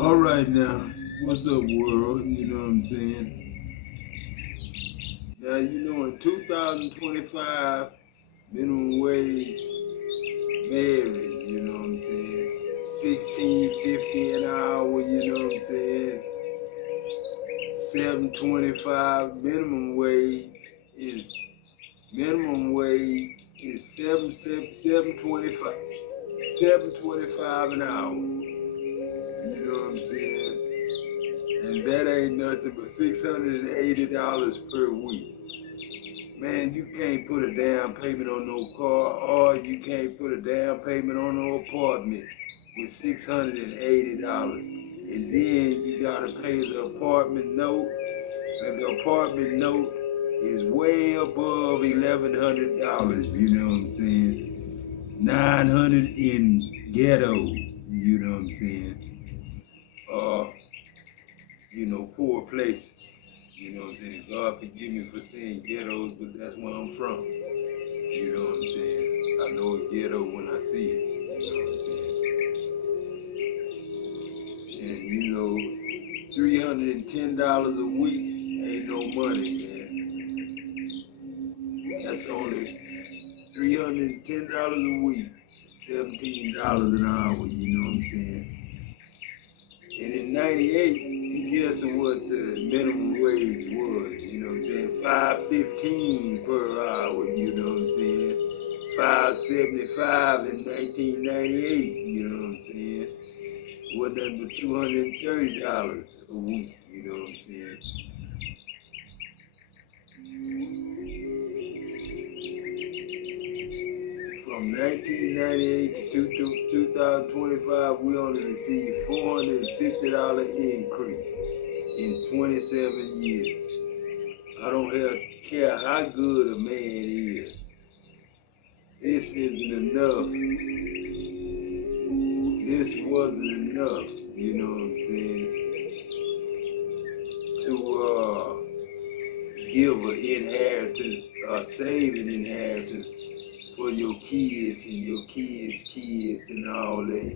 All right now, what's up, world? You know what I'm saying? Now, in 2025, minimum wage varies, you know what I'm saying? 16.50 an hour, you know what I'm saying? 7.25 is minimum wage is 7.25 7.25 an hour. You know what I'm saying? And that ain't nothing but $680 per week. Man, you can't put a down payment on no car, or you can't put a down payment on no apartment with $680. And then you gotta pay the apartment note, and the apartment note is way above $1,100, you know what I'm saying? 900 in ghettos, you know what I'm saying? Uh, poor places. You know what I'm saying? God forgive me for saying ghettos, but that's where I'm from. You know what I'm saying? I know a ghetto when I see it. You know what I'm saying? And $310 a week ain't no money, man. That's only $310 a week, $17 an hour, you know what I'm saying? And in 98, guess what the minimum wage was, you know what I'm saying? 5.15 per hour, you know what I'm saying? 5.75 in 1998, you know what I'm saying? Wasn't nothing but $230 a week, you know what I'm saying? From 1998 to 2025, we only received $450 increase in 27 years. I don't care how good a man is. This isn't enough. This wasn't enough, you know what I'm saying, to give an inheritance, save an inheritance for your kids and your kids' kids and all that.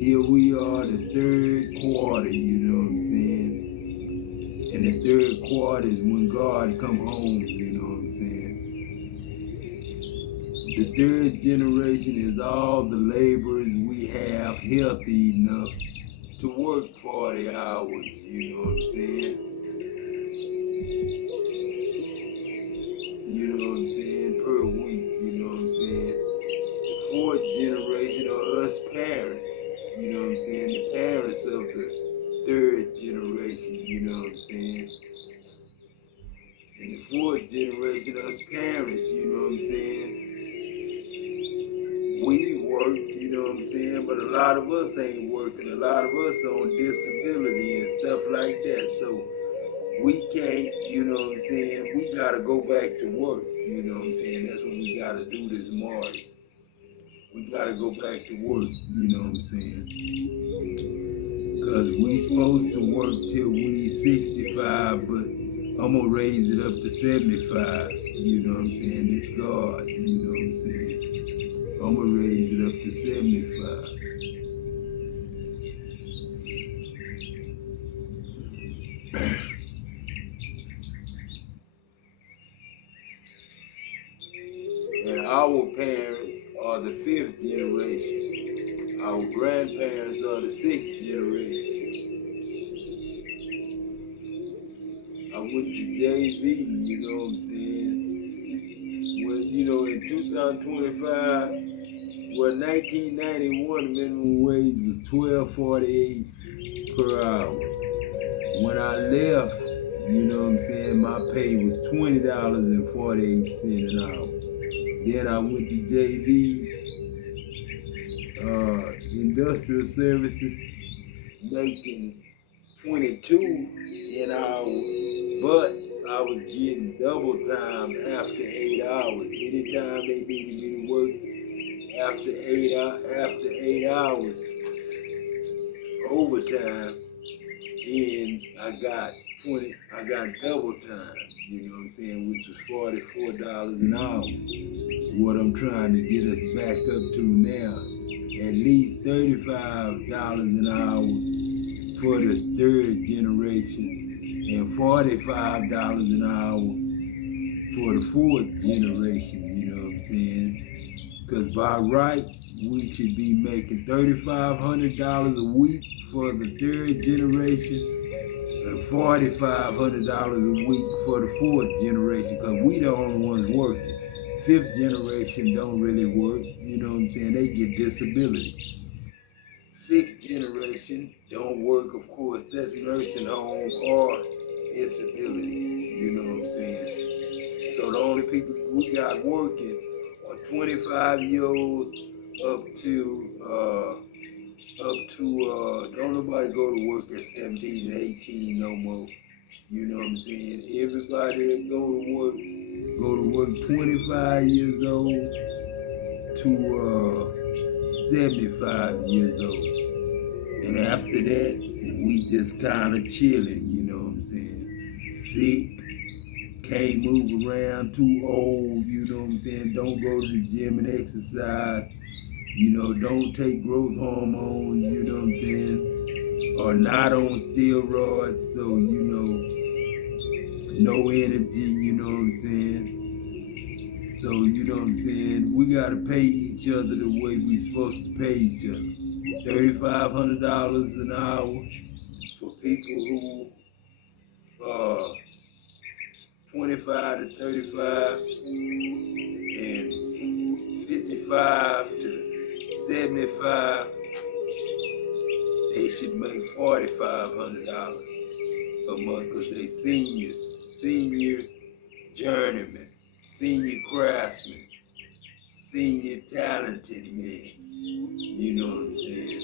Here we are, the third quarter, you know what I'm saying? And the third quarter is when God come home, you know what I'm saying? The third generation is all the laborers we have healthy enough to work 40 hours, you know what I'm saying? You know what I'm saying? Per week, you know what I'm saying? The fourth generation are us parents, you know what I'm saying? The parents of the third generation, you know what I'm saying? And the fourth generation, us parents, you know what I'm saying? We work, you know what I'm saying? But a lot of us ain't working. A lot of us on disability and stuff like that. So we can't, you know what I'm saying? We gotta go back to work, you know what I'm saying? That's what we gotta do this morning. We gotta go back to work, you know what I'm saying? Because we supposed to work till we 65, but I'm gonna raise it up to 75, you know what I'm saying? It's God, you know what I'm saying? I'm gonna raise it up to 75. And our parents are the fifth generation. Our grandparents are the sixth generation. I went to JV, you know what I'm saying? When, in 2025, 1991 minimum wage was $12.48 per hour. When I left, you know what I'm saying, my pay was $20.48 an hour. Then I went to JV, industrial services, making 22 an hour, but I was getting double time after 8 hours. Anytime they needed me to work after 8 hours, overtime, and I got double time, you know what I'm saying, which was $44 an hour. What I'm trying to get us back up to now, at least $35 an hour for the third generation, and $45 an hour for the fourth generation, you know what I'm saying? Because by right, we should be making $3,500 a week for the third generation and $4,500 a week for the fourth generation, because we the only ones working. Fifth generation don't really work, you know what I'm saying? They get disability. Sixth generation don't work, of course, that's nursing home or disability, you know what I'm saying? So the only people we got working are 25-year-olds don't nobody go to work at 17 and 18 no more. You know what I'm saying? Everybody that go to work 25 years old to 75 years old. And after that, we just kind of chilling, you know what I'm saying? Sick, can't move around, too old, you know what I'm saying? Don't go to the gym and exercise, you know, don't take growth hormones, you know what I'm saying? Or not on steroids, so, you know, no energy, you know what I'm saying? So, you know what I'm saying? We gotta pay each other the way we supposed to pay each other. $3,500 an hour for people who are 25 to 35 and 55 to 75, they should make $4,500 a month because they seniors, senior journeymen, senior craftsmen, senior talented men. You know what I'm saying?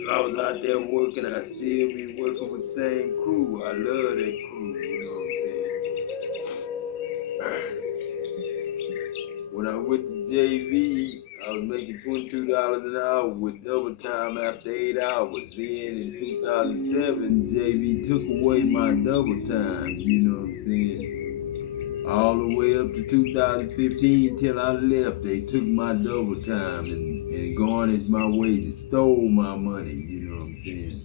If I was out there working, I'd still be working with the same crew. I love that crew, you know what I'm saying? When I went to JV, I was making $22 an hour with double time after 8 hours. Then in 2007, JV took away my double time, you know what I'm saying? All the way up to 2015 till I left, they took my double time and garnished my wages, stole my money, you know what I'm saying?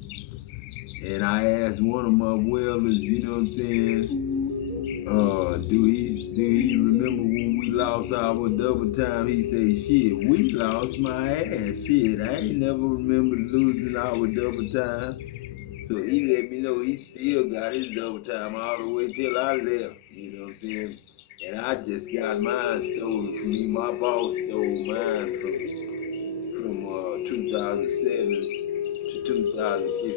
And I asked one of my welders, you know what I'm saying, do he remember when we lost our double time? He said, shit, we lost my ass. Shit, I ain't never remember losing our double time. So he let me know he still got his double time all the way till I left, you know what I'm saying? And I just got mine stolen from me. My boss stole mine from 2007 to 2015.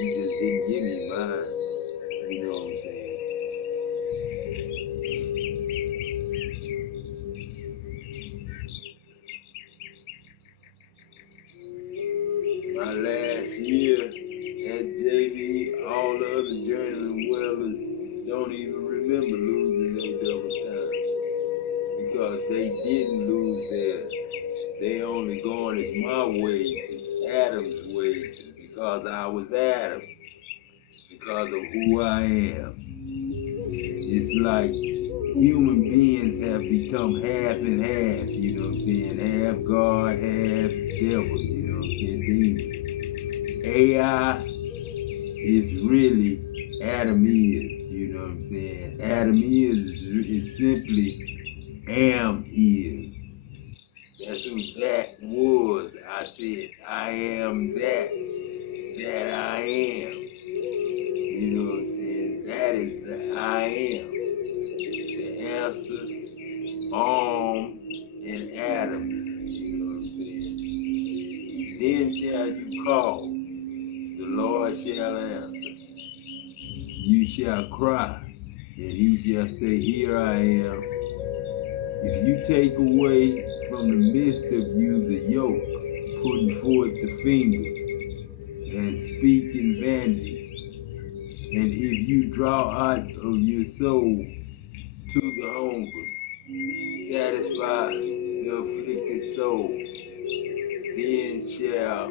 He just didn't give me mine, you know what I'm saying? My last year at JV, all the other journeyman welders don't even remember losing their double time because they didn't lose theirs. They only garnished my wages, Adam's wages, because I was Adam, because of who I am. It's like human beings have become half and half, you know what I'm saying? Half God, half devil, you know what I'm saying? Demon. AI is really Adam is, you know what I'm saying? Adam is simply am is. That's who that was. I said, I am that I am. You know what I'm saying? That is the I am. The answer, and Adam. You know what I'm saying? Then shall you call, the Lord shall answer. You shall cry, and he shall say, here I am. If you take away from the midst of you the yoke, putting forth the finger, and speak in vanity, and if you draw out of your soul to the hungry, satisfy the afflicted soul, then shall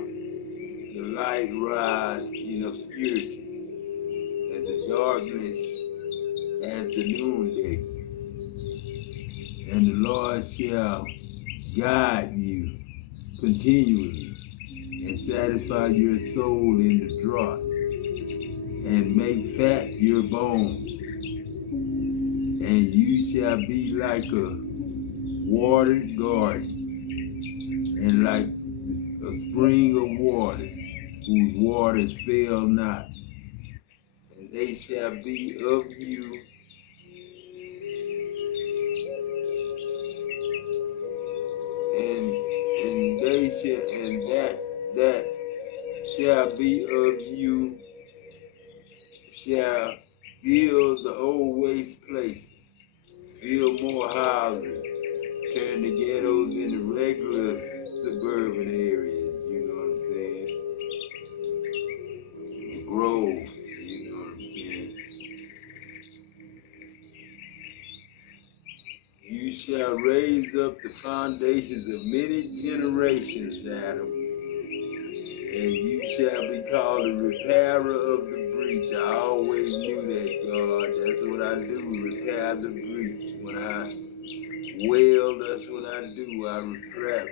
the light rise in obscurity, and the darkness as the noonday. And the Lord shall guide you continually, and satisfy your soul in the drought, and make fat your bones. And you shall be like a watered garden, and like a spring of water, whose waters fail not. And they shall be of you, and they shall, and that shall be of you shall build the old waste places, build more houses, turn the ghettos into regular suburban areas, you know what I'm saying? The groves, you know what I'm saying? You shall raise up the foundations of many generations, Adam, and you shall be called the repairer of the breach. I always knew that, God. That's what I do, repair the breach. When I wail, that's what I do. I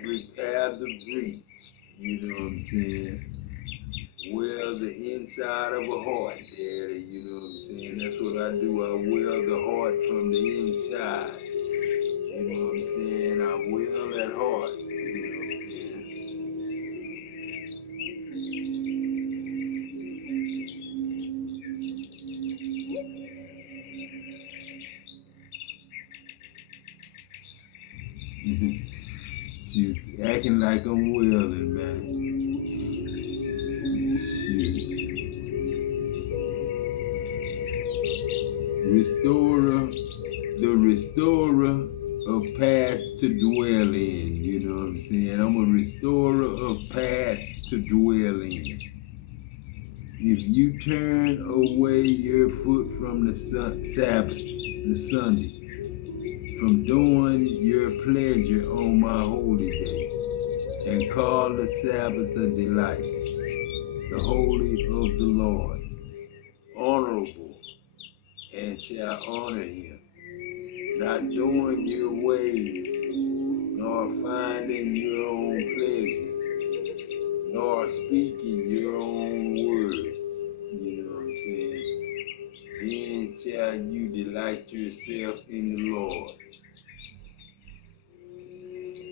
repair the breach. You know what I'm saying? Well, the inside of a heart, Daddy, you know what I'm saying? That's what I do. I will the heart from the inside. You know what I'm saying? I will that heart. You know what I'm saying? She's acting like I'm willing, man. She's restorer, the restorer of past to dwell in. You know what I'm saying? I'm a restorer of past to dwell in. If you turn away your foot from the Sabbath, the Sunday, from doing your pleasure on my holy day, and call the Sabbath a delight, the holy of the Lord, honorable, and shall honor him, not doing your ways, nor finding your own pleasure, nor speaking your own words. You know what I'm saying? Then shall you delight yourself in the Lord,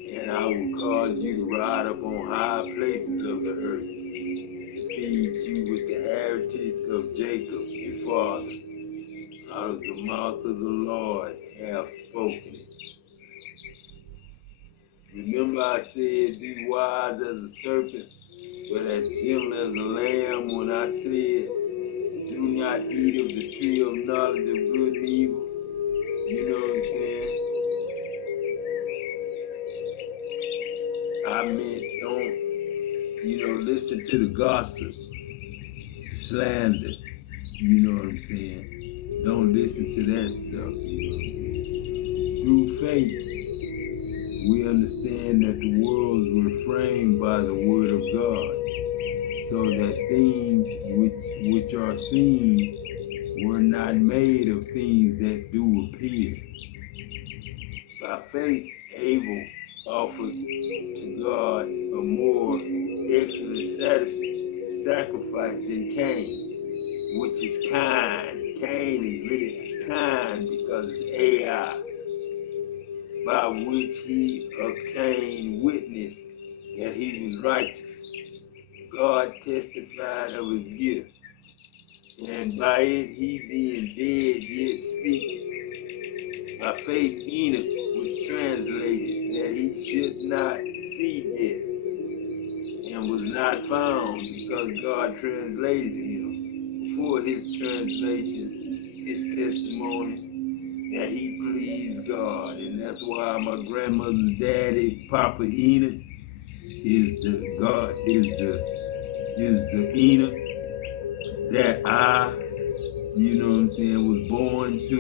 and I will cause you to ride upon high places of the earth, and feed you with the heritage of Jacob your father. Out of the mouth of the Lord have spoken it. Remember I said, be wise as a serpent, but as gentle as a lamb, when I said, do not eat of the tree of knowledge of good and evil. You know what I'm saying? I meant don't, listen to the gossip, slander. You know what I'm saying? Don't listen to that stuff, you know what I'm saying? Through faith, we understand that the worlds were framed by the word of God, so that things which are seen were not made of things that do appear. By faith, Abel offered to God a more excellent sacrifice than Cain, which is kind. Cain is really kind because it's AI, by which he obtained witness that he was righteous. God testified of his gifts, and by it he being dead yet speaking. By faith Enoch was translated that he should not see death, and was not found because God translated him. For his translation, his testimony that he pleased God. And that's why my grandmother's daddy, Papa Enoch, is the God, is the Enoch that I, you know what I'm saying, was born to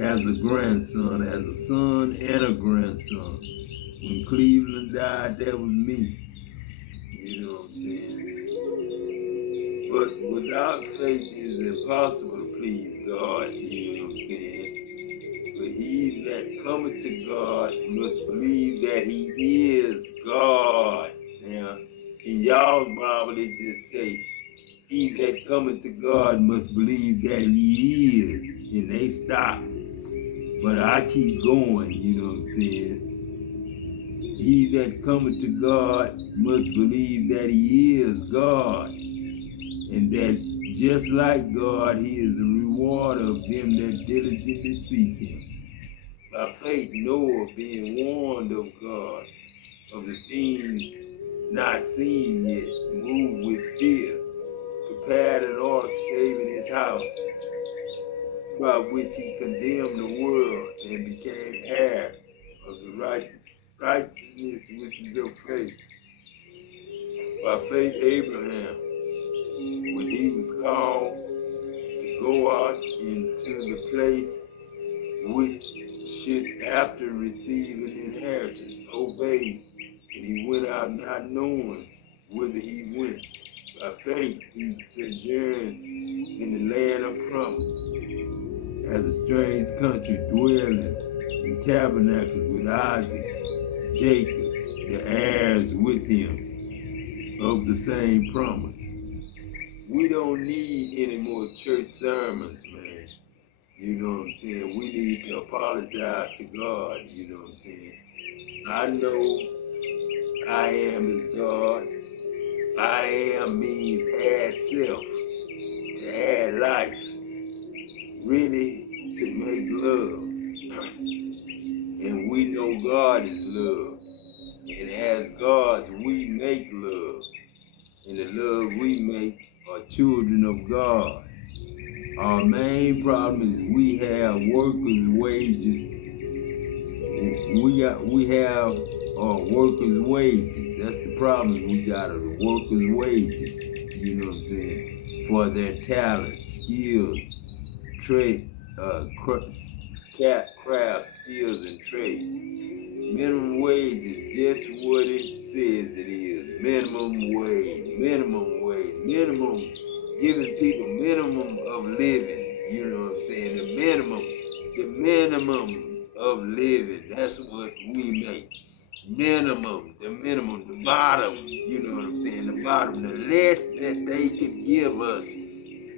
as a grandson, as a son and a grandson. When Cleveland died, that was me. You know what I'm saying? But without faith it is impossible to please God, you know what I'm saying? But he that cometh to God must believe that he is God. Now, In y'all's Bible, they just say, he that cometh to God must believe that he is, and they stop. But I keep going, you know what I'm saying? He that cometh to God must believe that he is God, and that just like God, he is the rewarder of them that diligently seek him. By faith, Noah, being warned of God, of the things not seen yet, moved with fear, prepared an ark, saving his house, by which he condemned the world and became heir of the righteousness which is of faith. By faith, Abraham, when he was called to go out into the place which should after receive an inheritance, obeyed, and he went out not knowing whither he went. By faith, he sojourned in the land of promise, as a strange country, dwelling in tabernacles with Isaac, Jacob, the heirs with him of the same promise. We don't need any more church sermons, man. You know what I'm saying? We need to apologize to God, you know what I'm saying? I know I am is God. I am means add self, to add life, really to make love. And we know God is love. And as gods, we make love. And the love we make are children of God. Our main problem is we have workers' wages. We have workers' wages. That's the problem we got, are the workers' wages. You know what I'm saying? For their talent, skills, trade, craft, skills, and trade. Minimum wage is just what it says it is. Minimum wage, minimum, giving people minimum of living. You know what I'm saying? The minimum of living. That's what we make. The minimum, the bottom. You know what I'm saying? The bottom, the less that they can give us.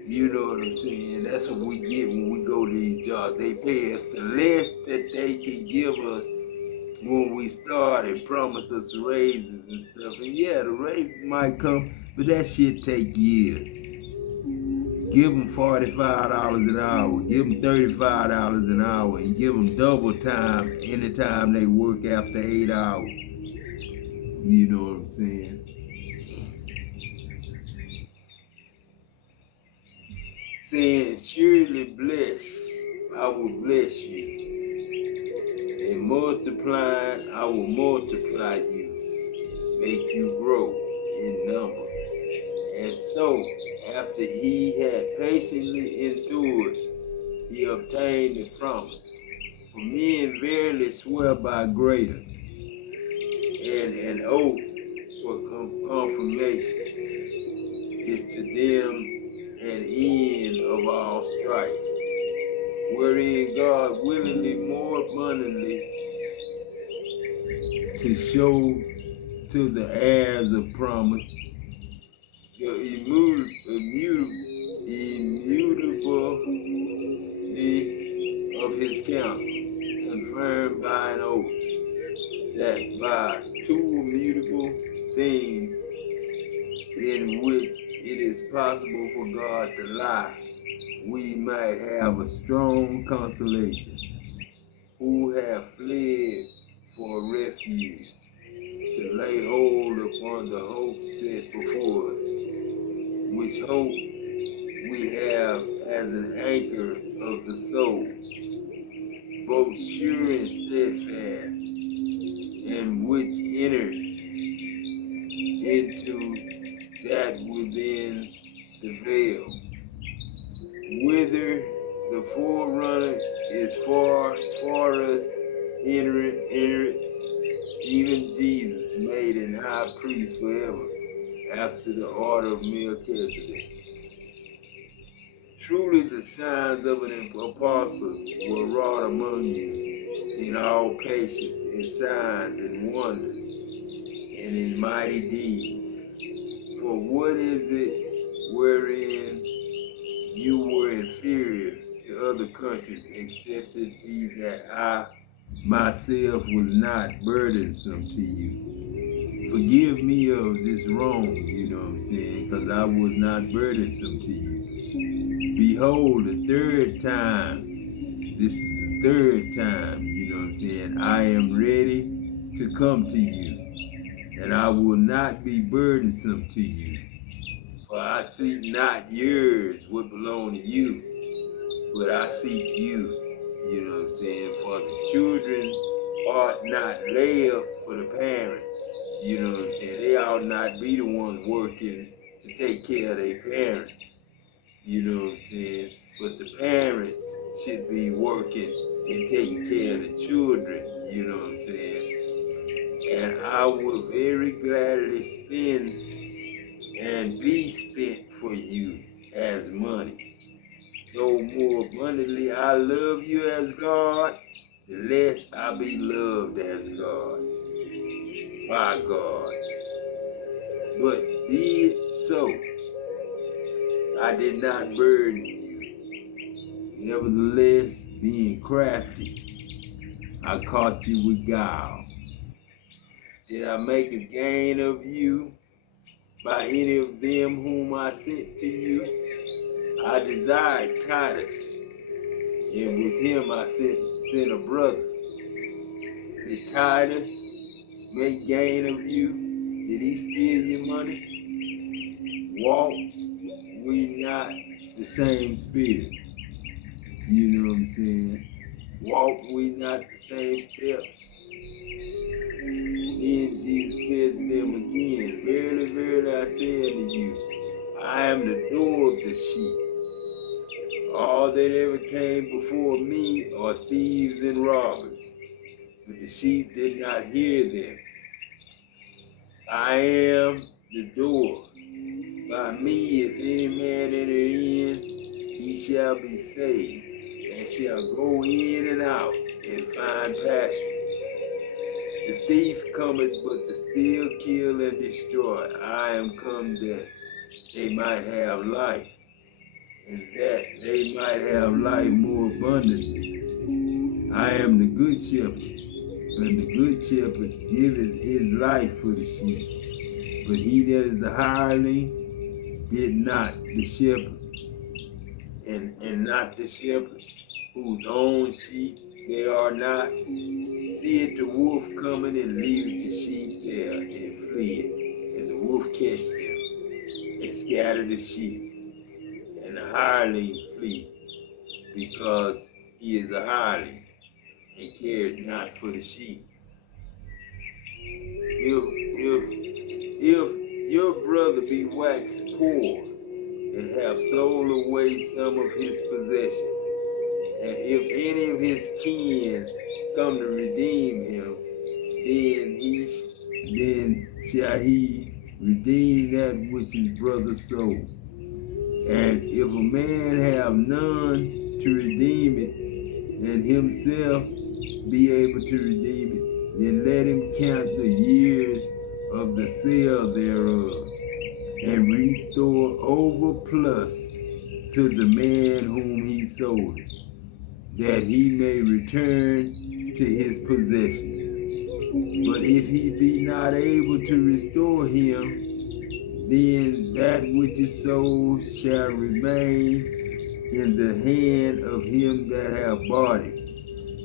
You know what I'm saying? That's what we get when we go to these jobs. They pay us the less that they can give us when we start and promise us raises and stuff. And yeah, the raises might come, but that shit take years. Give them $45 an hour, give them $35 an hour, and give them double time anytime they work after 8 hours. You know what I'm saying? Saying, surely bless, I will bless you. And multiplying, I will multiply you, make you grow in number. And so, after he had patiently endured, he obtained the promise. For men verily swear by greater, and an oath for confirmation is to them an end of all strife, wherein God willingly more abundantly to show to the heirs of promise the immutably of his counsel, confirmed by an oath, that by two immutable things in which it is possible for God to lie, we might have a strong consolation, who have fled for refuge, to lay hold upon the hope set before us, which hope we have as an anchor of the soul, both sure and steadfast, and which enter into that within the veil, whither the forerunner is far us, enter, even Jesus made an high priest forever, after the order of Melchizedek. Truly the signs of an apostle were wrought among you in all patience, in signs and wonders, and in mighty deeds, what is it wherein you were inferior to other countries, except it be that I myself was not burdensome to you? Forgive me of this wrong, you know what I'm saying, because I was not burdensome to you. Behold, the third time, this is the third time, you know what I'm saying, I am ready to come to you, and I will not be burdensome to you. For I seek not yours what belong to you, but I seek you. You know what I'm saying? For the children ought not lay up for the parents. You know what I'm saying? They ought not be the ones working to take care of their parents. You know what I'm saying? But the parents should be working and taking care of the children. You know what I'm saying? And I will very gladly spend and be spent for you as money. Though more abundantly I love you as God, the less I be loved as God, by God. But be it so, I did not burden you. Nevertheless, being crafty, I caught you with guile. Did I make a gain of you by any of them whom I sent to you? I desired Titus, and with him I sent a brother. Did Titus make gain of you? Did he steal your money? Walk we not the same spirit? You know what I'm saying? Walk we not the same steps? Then Jesus said to them again, verily, verily, I say unto you, I am the door of the sheep. All that ever came before me are thieves and robbers, but the sheep did not hear them. I am the door. By me, if any man enter in, he shall be saved, and shall go in and out and find pasture. The thief cometh but to steal, kill, and destroy. I am come that they might have life, and that they might have life more abundantly. I am the good shepherd, and the good shepherd giveth his life for the sheep. But he that is the hireling did not the shepherd, and not the shepherd, whose own sheep they are not, seeth the wolf coming and leaveth the sheep there and fleeth, and the wolf catch them and scatter the sheep, and the hireling flee, because he is a hireling and cared not for the sheep. If your brother be waxed poor and have sold away some of his possession, and if any of his kin come to redeem him, then shall he redeem that which his brother sold. And if a man have none to redeem it, and himself be able to redeem it, then let him count the years of the sale thereof, and restore overplus to the man whom he sold it, that he may return to his possession. But if he be not able to restore him, then that which is sold shall remain in the hand of him that hath bought it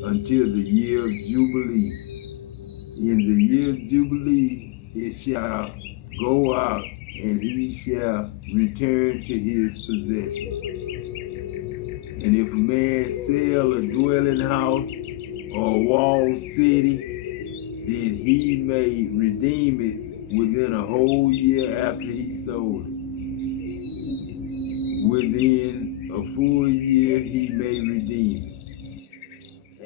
until the year of Jubilee. In the year of Jubilee it shall go out, and he shall return to his possession. And if a man sell a dwelling house or a walled city, then he may redeem it within a whole year after he sold it. Within a full year he may redeem it.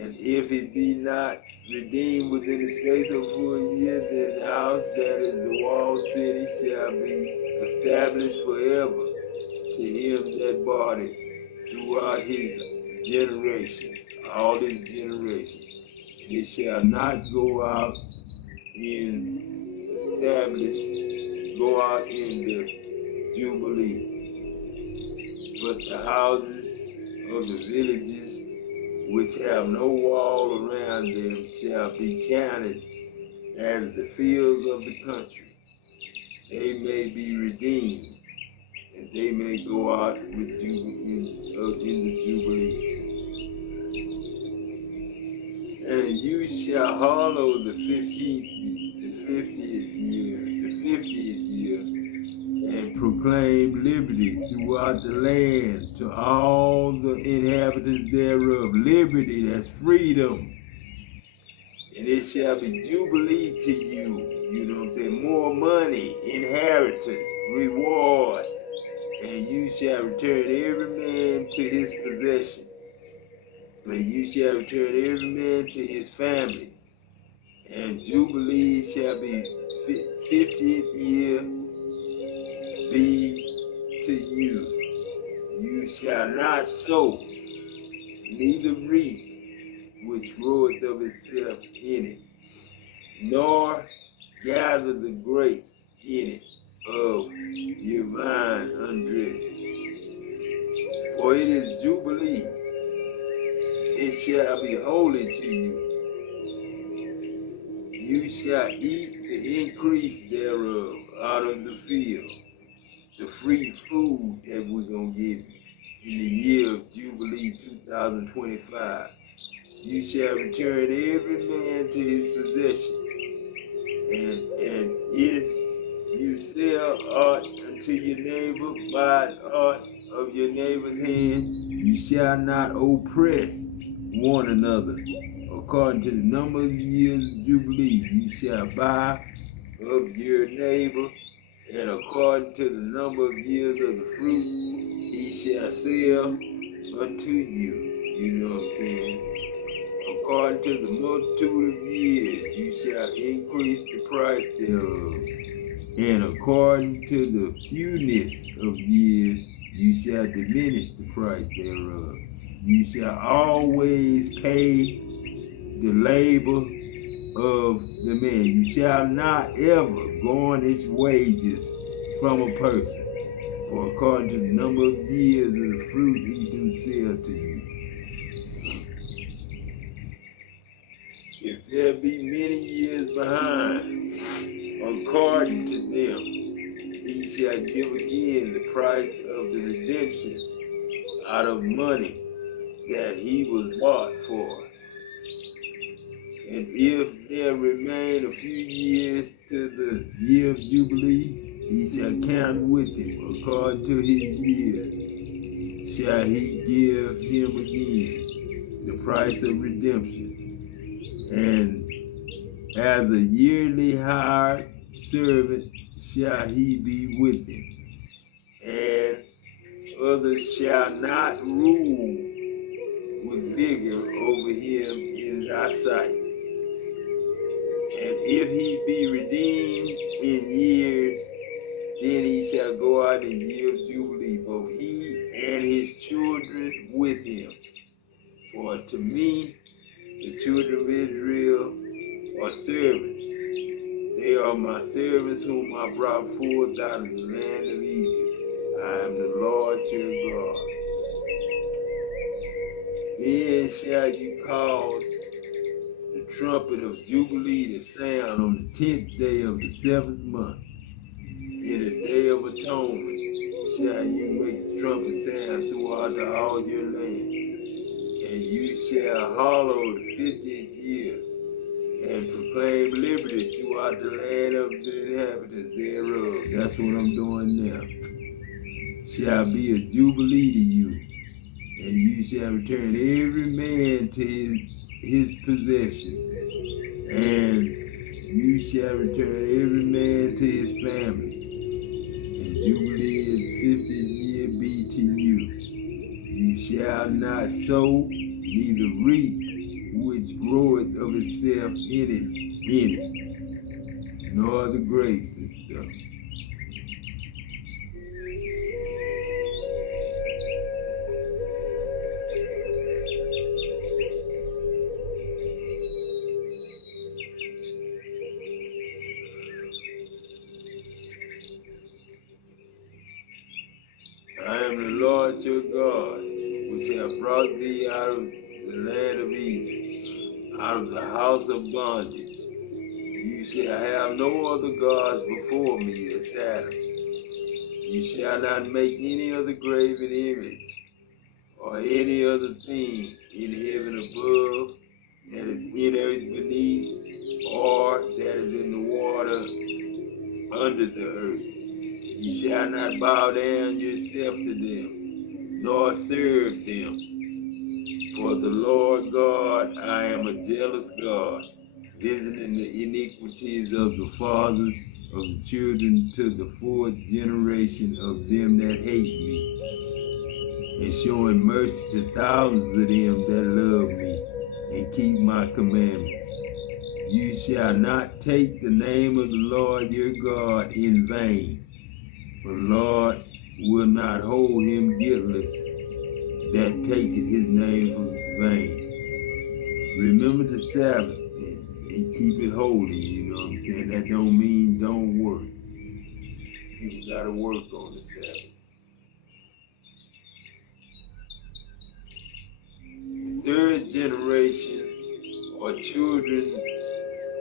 And if it be not redeemed within the space of a full year, then the house that is the walled city shall be established forever to him that bought it throughout his generations, all his generations. And it shall not go out in the Jubilee. But the houses of the villages which have no wall around them shall be counted as the fields of the country. They may be redeemed, and they may go out with in the Jubilee. And you shall hallow the 50th year, and proclaim liberty throughout the land to all the inhabitants thereof. Liberty, that's freedom. And it shall be jubilee to you. You know what I'm saying? More money, inheritance, reward. And you shall return every man to his possession. And you shall return every man to his family. And jubilee shall be 50th year be to you. You shall not sow, neither reap, which groweth of itself in it, nor gather the grapes in it of your vine undressed. For it is Jubilee, it shall be holy to you. You shall eat the increase thereof out of the field, the free food that we're going to give you in the year of Jubilee 2025. You shall return every man to his possession. And if you sell aught unto your neighbor, buy aught of your neighbor's hand, you shall not oppress one another. According to the number of years of Jubilee, you shall buy of your neighbor, and according to the number of years of the fruit, he shall sell unto you. You know what I'm saying? According to the multitude of years, you shall increase the price thereof. And according to the fewness of years, you shall diminish the price thereof. You shall always pay the labor of the man. You shall not ever garnish wages from a person. For according to the number of years of the fruit he do sell to you. If there be many years behind, according to them, he shall give again the price of the redemption out of money that he was bought for. And if there remain a few years to the year of Jubilee, he shall count with him according to his years. Shall he give him again the price of redemption? And as a yearly hired servant shall he be with him. And others shall not rule with vigor over him in thy sight. And if he be redeemed in years, then he shall go out in the year of Jubilee, both he and his children with him. For to me, the children of Israel are servants. They are my servants whom I brought forth out of the land of Egypt. I am the Lord your God. Then shall you cause the trumpet of Jubilee to sound on the 10th day of the 7th month. In the day of atonement shall you make the trumpet sound throughout all your land. And you shall hallow the 50th year, and proclaim liberty throughout the land of the inhabitants thereof. That's what I'm doing now. Shall be a jubilee to you, and you shall return every man to his possession, and you shall return every man to his family. And jubilee is 50th year be to you. You shall not sow, neither reap, which groweth of itself in it, nor the grapes and stuff. I am the Lord your God, which have brought thee out of the land of Egypt, out of the house of bondage. You shall have no other gods before me, the Sabbath. You shall not make any other graven image, or any other thing in heaven above, that is in earth beneath, or that is in the water under the earth. You shall not bow down yourself to them, nor serve them. For the Lord God, I am a jealous God, visiting the iniquities of the fathers of the children to the fourth generation of them that hate me, and showing mercy to thousands of them that love me and keep my commandments. You shall not take the name of the Lord your God in vain, for the Lord will not hold him guiltless that taketh his name in vain. Remember the Sabbath and keep it holy, you know what I'm saying? That don't mean don't work. People gotta work on the Sabbath. The third generation are children,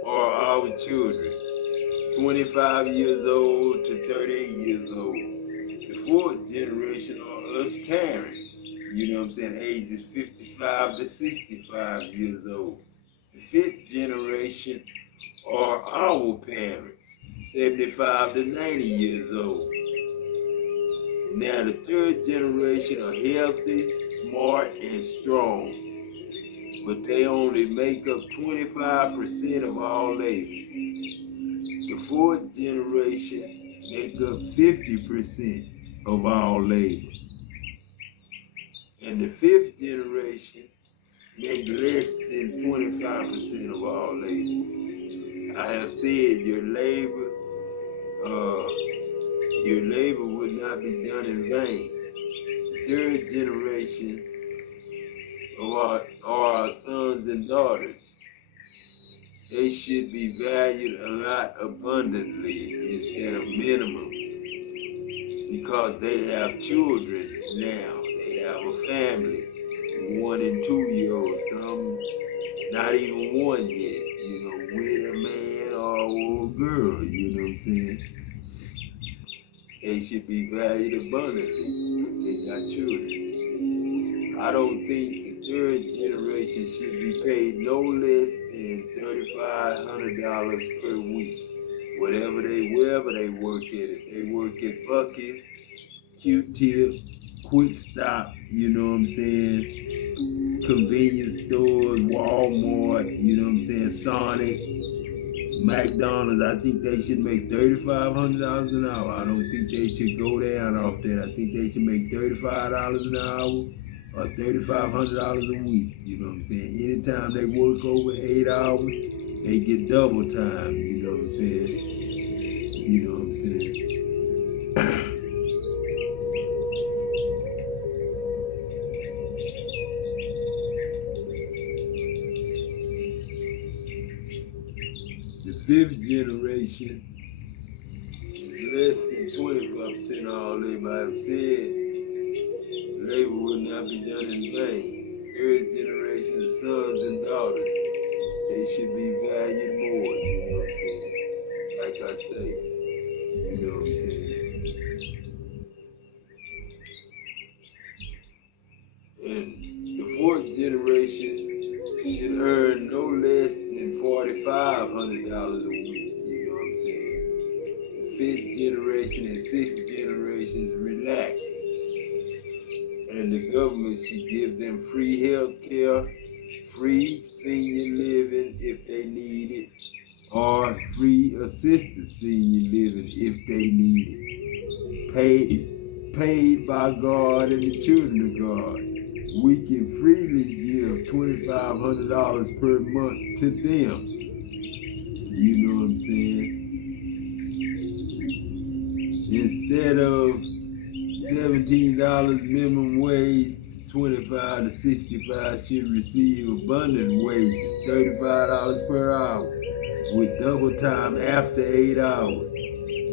or our children, 25 years old to 38 years old. The fourth generation are us parents, you know what I'm saying, ages 55 to 65 years old. The fifth generation are our parents, 75 to 90 years old. Now the third generation are healthy, smart, and strong, but they only make up 25% of all labor. The fourth generation make up 50% of all labor. And the fifth generation make less than 25% of all labor. I have said your labor would not be done in vain. The third generation are our sons and daughters. They should be valued a lot abundantly instead of minimum, because they have children now. They have a family, 1 and 2 year olds, some not even one yet, with a man or a girl, you know what I'm saying? They should be valued abundantly because they got children. I don't think the third generation should be paid no less than $3,500 per week. Wherever they work at. If they work at Buc-ee's, Q-Tip, Quick Stop, you know what I'm saying, convenience stores, Walmart, you know what I'm saying, Sonic, McDonald's, I think they should make $3,500 an hour. I don't think they should go down off that. I think they should make $35 an hour or $3,500 a week. You know what I'm saying? Anytime they work over 8 hours, they get double time. You know what I'm saying? You know what I'm saying? The fifth generation is less than 25% of all labor. I have said labor will not be done in vain. Third generation sons and daughters, they should be valued more, you know what I'm saying? Like I say, you know what I'm saying? And the fourth generation should earn no less than $4,500 a week, you know what I'm saying? The fifth generation and sixth generations relax. And the government should give them free health care, free senior living if they need it, or free assisted senior living if they need it. Paid by God and the children of God. We can freely give $2,500 per month to them. You know what I'm saying? Instead of $17 minimum wage, 25 to 65 should receive abundant wages, $35 per hour, with double time after 8 hours.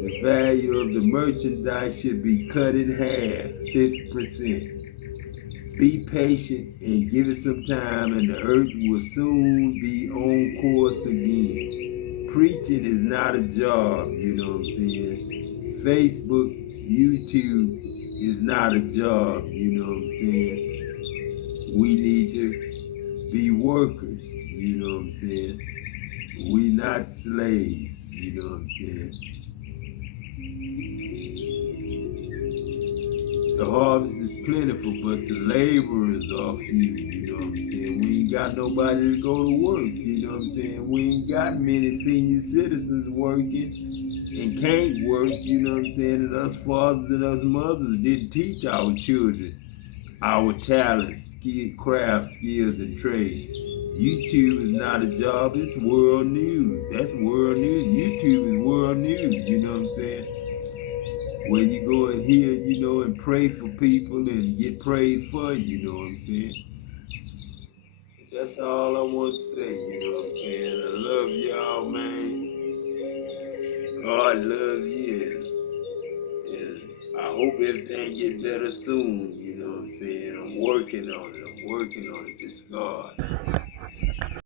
The value of the merchandise should be cut in half, 50%. Be patient and give it some time, and the earth will soon be on course again. Preaching is not a job, you know what I'm saying? Facebook, YouTube is not a job, you know what I'm saying? We need to be workers, you know what I'm saying? We not slaves, you know what I'm saying? The harvest is plentiful, but the laborers are few, you know what I'm saying? We ain't got nobody to go to work, you know what I'm saying? We ain't got many senior citizens working and can't work, you know what I'm saying? And us fathers and us mothers didn't teach our children our talents, craft skills, and trades. YouTube is not a job, it's world news. That's world news. YouTube is world news, you know what I'm saying? Where you go and hear, you know, and pray for people and get prayed for, you know what I'm saying? That's all I want to say, you know what I'm saying? I love y'all, man. God loves you. And I hope everything get better soon, you know what I'm saying? I'm working on it. I'm working on it. It's God.